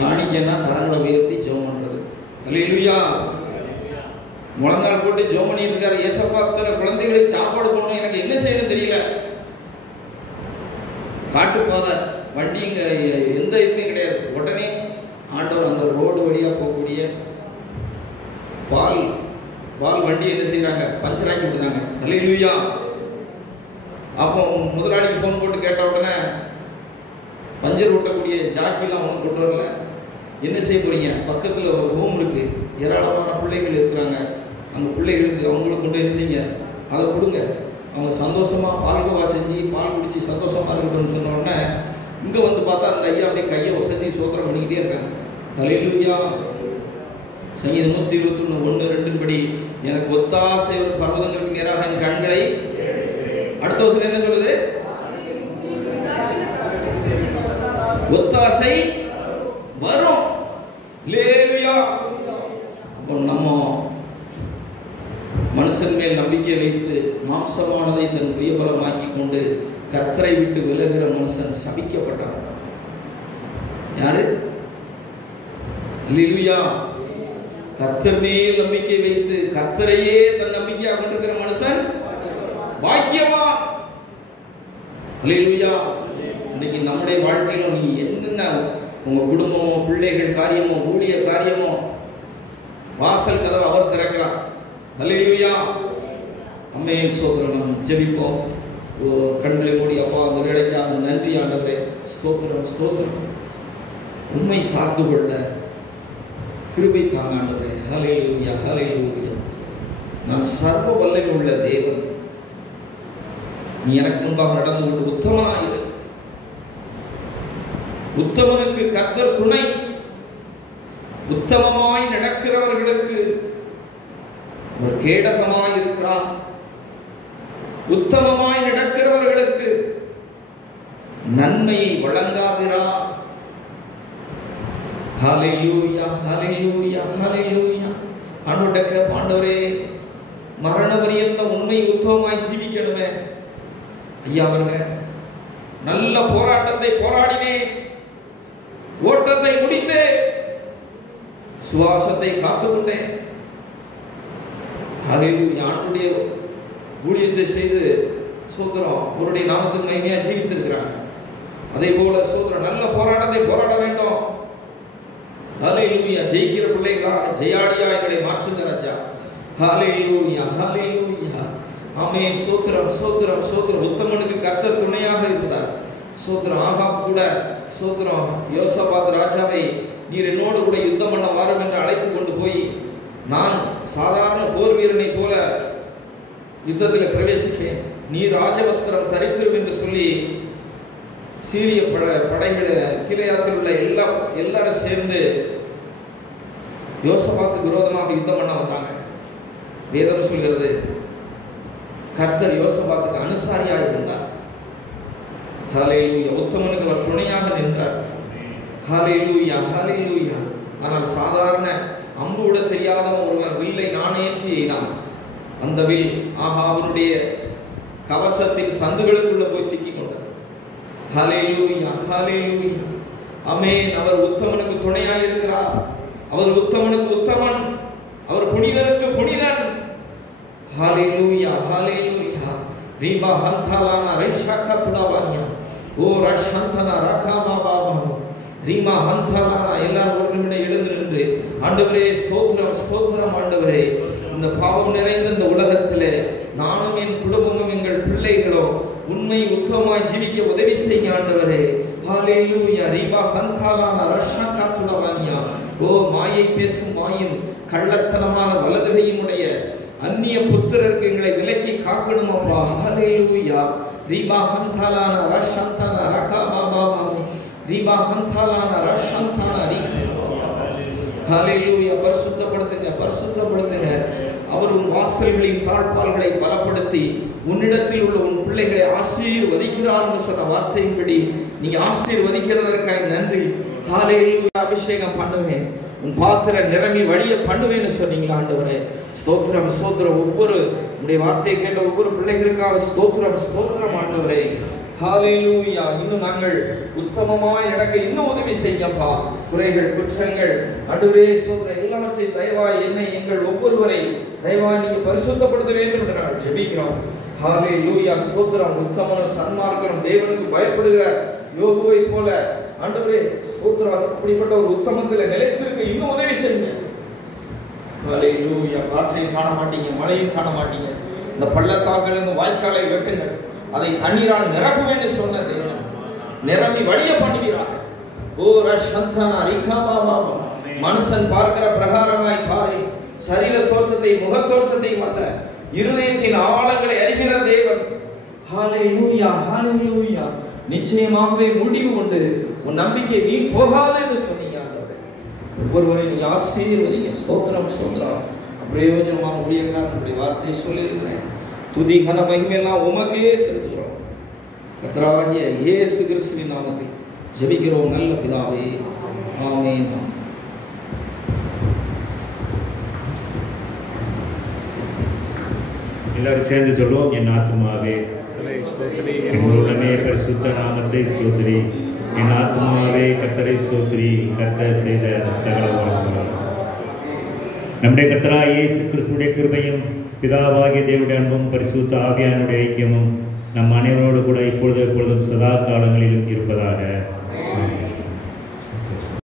காணிக்கன்னா கரங்களை உயர்த்தி ஜெபம் பண்றது. அல்லேலூயா. முழங்கால் போட்டு ஜெபம் பண்ணிட்டு இருக்காரு. ஏசப்பா, அத்தனை குழந்தைகளுக்கு சாப்பாடு போடணும், எனக்கு என்ன செய்யணும் தெரியல. காட்டுப்பாதை வண்டி இங்க எந்த இதுவுமே கிடையாது. உடனே ஆண்டவர் அந்த ரோடு வழியா போகக்கூடிய பால் வண்டி என்ன செய்யறாங்க, பஞ்சர் ஆக்கி விடுறாங்க. அல்லேலூயா. அப்போ முதலாளிக்கு போன் போட்டு கேட்ட உடனே பஞ்சர் ஓட்டக்கூடிய ஜாக்கிலாம் அவங்க கொண்டு வரல. என்ன செய்ய போறீங்க? பக்கத்துல ஒரு ரூம் இருக்கு, ஏராளமான பிள்ளைகள் இருக்கிறாங்க. அந்த பிள்ளைகளுக்கு அவங்களுக்கு கொண்டு என்ன செய்யுங்க, அதை கொடுங்க. அவங்க சந்தோஷமா பால்கோவா செஞ்சு பால் குடிச்சு சந்தோஷமா இருக்கணும்னு சொன்ன உடனே இங்க வந்து பார்த்தா அந்த ஐயா அப்படியே கையை வசதி சோதனை பண்ணிக்கிட்டே இருக்காங்க. அல்லேலூயா. சங்கீதம் 121:1-2 படி, எனக்கு ஒத்தாசை ஒரு பர்வதங்களுக்கு நேராக என் கண்களை. அடுத்த வருஷம் என்ன சொல்லுது? ஒத்தாசை வரும். அல்லேலூயா. அப்போ நம்ம மனுஷன் மேல் நம்பிக்கை வைத்து மாம்சமானதை தன் பிரியபலமாக்கி கொண்டு கர்த்தரை விட்டு விலகிற மனுஷன் சபிக்கப்பட்டான். யாரு? அல்லேலூயா. கர்த்தர் மேல் நம்பிக்கை வைத்து கர்த்தரையே தன் நம்பிக்கையாக கொண்டிருக்கிற மனுஷன் பாக்கியவான். அல்லேலூயா. இன்னைக்கு நம்முடைய வாழ்க்கையில நீங்க என்னென்ன உங்க குடும்பமோ, பிள்ளைகள் காரியமோ, ஊழிய காரியமோ, வாசல் கதவை அவர் திறக்கிறார். அல்லேலூயா. அம்மையின் சோதரம். நாம் ஜெபிப்போம். கண்களை மூடி, அப்பா, அந்த வேலைக்காக நன்றி ஆண்டவரே. ஸ்தோத்திரம், ஸ்தோத்திரம். உண்மை சார்ந்து கொள்ள கிருபை தாங்க ஆண்டவரே. ஹல்லேலூயா, ஹல்லேலூயா. நான் சர்வ வல்லமை உள்ள தேவன். நீ எனக்கு முன்பாக நடந்து கொண்டு உத்தமனாயிரு. உத்தமனுக்கு கர்த்தர் துணை. உத்தமமாய் நடக்கிறவர்களுக்கு ஒரு கேடகமாய் இருக்கிறார். உத்தமமாய் நடக்கிறவர்களுக்கு நன்மையை வழங்காதிரா. ஹல்லேலூயா, ஹல்லேலூயா, ஹல்லேலூயா. ஆண்டவரே, மரண பரியந்த உண்மை உத்தமமாய் ஜீவிக்கணுமே. ஐயா அவருங்க, நல்ல போராட்டத்தை போராடினேன், ஓட்டத்தை முடித்தேன், சுவாசத்தை காத்துக்கொண்டேன். ஹல்லேலூயா. ஆண்டுடைய ஊழியத்தை செய்து சோதரம் அவருடைய நாமத்துக்கு மகிமையா ஜீவித்திருக்கிறாங்க. அதே போல சோதரம் நல்ல போராட்டத்தை போராட வேண்டும். ஹல்லேலூயா. ஜெயிக்கிற பிள்ளைகளா, ஜெயாடியா எங்களை மாற்றுங்க ராஜா. ஹல்லேலூயா, ஹல்லேலூயா. ஆமென். சோத்திரம், சோத்திரம், சோத்திரம். உத்தமனுக்கு கர்த்தர் துணையாக இருந்தார். சோத்திரம். ஆகாப் கூட சோத்திரம் யோசபாத் ராஜாவை, நீர் என்னோடு கூட யுத்தம் பண்ண வாரும் என்று அழைத்து கொண்டு போய், நான் சாதாரண போர் வீரனை போல யுத்தத்தில் பிரவேசிப்பேன், நீ ராஜவஸ்திரம் தரித்திரும் என்று சொல்லி சீரிய படைகளை கீலேயாத்தில் உள்ள எல்லாரும் சேர்ந்து யோசபாத்துக்கு விரோதமாக யுத்தம் பண்ண வந்தாங்க. வேதம் சொல்கிறது, கர்த்தர் யோசபாத்துக்கு அனுசாரியாக இருந்தார். ஹல்லேலூயா. உத்தமனுக்கு அவர் துணையாக நின்றார். ஹல்லேலூயா, ஹல்லேலூயா. ஆனால் சாதாரண அம்பு விட தெரியாதவன் ஒருவன் வில்லை நாணேற்றி எய்தான். அந்த வில் ஆகாவனுடைய கவசத்தின் சந்துகளுக்குள்ள போய் சிக்கிக் கொண்டார். ஹல்லேலூயா, ஹல்லேலூயா. ஆமென். அவர் உத்தமனுக்கு துணையாக இருக்கிறார். அவர் உத்தமனுக்கு உத்தமன், அவர் புனிதனுக்கு புனிதன். ஹல்லேலூயா, ஹல்லேலூயா. ரீபா ஹந்தாலானா ரைஷாக்கா துடாவானியா. ஓ ரஷந்தனா ரகாபா பாபா. ரீமா ஹந்தாலானா. எல்லாரும் ஒரு நிமிடம் எழுந்து நின்று, ஆண்டவரே ஸ்தோத்திரம், ஸ்தோத்திரம் ஆண்டவரே. இந்த பாவம் நிறைந்த இந்த உலகத்திலே நானும் என் குடும்பமும் எங்கள் பிள்ளைகளும் உண்மை உத்தமமாய் ஜீவிக்க உதவி செய்யுங்க ஆண்டவரே. ஹல்லேலூயா. ரீபா ஹந்தாலானா ரஷாக்கா துடாவானியா. ஓ மாயை பேசும் வாயும் கள்ளத்தனமான வலதுகையும் உடைய அந்நிய புத்திரருக்கு எங்களை விலக்கி காக்கணும் அப்பா. ஹல்லேலூயா. ரீபா ஹந்தாலான ரஷந்தான ரகாபாபா ரீபா ஹந்தாலான ரஷந்தான ரீகா. ஹல்லேலூயா. பரிசுத்தப்படுத்துங்க, பரிசுத்தப்படுத்துங்க. அவர் உன் வாசல்களின் தாழ்பால்களை பலப்படுத்தி உன்னிடத்தில் உள்ள உன் பிள்ளைகளை ஆசீர்வதிக்கிறார்னு சொன்ன வார்த்தையின்படி நீ ஆசீர்வதிக்கிறதற்காக நன்றி. ஹல்லேலூயா. அபிஷேகம் பண்ணுவேன், உன் பாத்திரம் நிரம்பி வழிய பண்ணுவேன்னு சொன்னீங்களா ஆண்டவரே. ஸ்தோத்திரம், ஸ்தோத்திரம். ஒவ்வொரு உடைய வார்த்தையை கேட்ட ஒவ்வொரு பிள்ளைகளுக்காக ஸ்தோத்திரம், ஸ்தோத்திரம் ஆண்டவரே. ஹல்லேலூயா. இன்னும் நாங்கள் உத்தமமாய் நடக்க இன்னும் உதவி செய்யப்பா. குறைகள், குற்றங்கள் ஆண்டவரே ஸ்தோத்திரம் எல்லாவற்றையும் தயவாய் என்னை எங்கள் ஒவ்வொருவரை தயவாய் நீங்க பரிசுத்தப்படுத்த வேண்டும் என்று நாங்கள் ஜெபிக்கிறோம். ஹல்லேலூயா. ஸ்தோத்திரம். உத்தமனும் சன்மார்க்கனும் தேவனுக்கு பயப்படுகிற யோபுவை போல ஆண்டவரே ஸ்தோத்திரம் அப்படிப்பட்ட ஒரு உத்தமத்தில் நிலைத்திருக்க இன்னும் உதவி செய்யுங்க. ஹல்லேலூயா. காற்றையும் காண மாட்டீங்க, மழையும் காண மாட்டீங்க. இந்த பள்ளத்தாக்கிலிருந்து வாய்க்காலை வெட்டுங்க, அதை தண்ணீரால் நிரப்புவேன்னு சொன்ன தேவன் நிரம்பி வழிய பண்ணுவீராக. ஓ ரஷந்தனா ரிகாபாபா. மனுஷன் பார்க்கிற பிரகாரமாய் பாரு, சரீர தோற்றத்தை முக தோற்றத்தை அல்ல, இருதயத்தின் ஆழங்களை அறிகிற தேவன். ஹல்லேலூயா, ஹல்லேலூயா. நிச்சயமாகவே முடிவு உண்டு, உன் நம்பிக்கை வீண் போகாது என்று சொன்னீங்க. ஒவ்வொருவரை நீங்க ஆசீர்வதிங்க. ஸ்தோத்திரம், ஸ்தோத்திரம். பிரயோஜனமாக ஊழியக்காரனுடைய வார்த்தை சொல்லியிருக்கிறேன். துதி கன மகிமையெல்லாம் உமக்கே செலுத்துகிறோம். கர்த்தராகிய இயேசு கிறிஸ்துவின் நாமத்தில் ஜெபிக்கிறோம் நல்ல பிதாவே, ஆமென். எல்லாரும் சேர்ந்து சொல்லுவோம். என் ஆத்துமாவே உள்ளமே பரிசுத்த நாமத்தை ஸ்தோத்திரி. என் ஆத்துமாவே கர்த்தரை ஸ்தோத்திரி. கர்த்தர் செய்த சகல உபகாரங்கள். நம்முடைய கர்த்தராகிய இயேசு கிறிஸ்துவின் கிருபையும் பிதாவாகிய தேவனுடைய அன்பும் பரிசுத்த ஆவியானுடைய ஐக்கியமும் நம் அனைவரோடு கூட இப்பொழுது எப்பொழுதும் சதா காலங்களிலும் இருப்பதாக.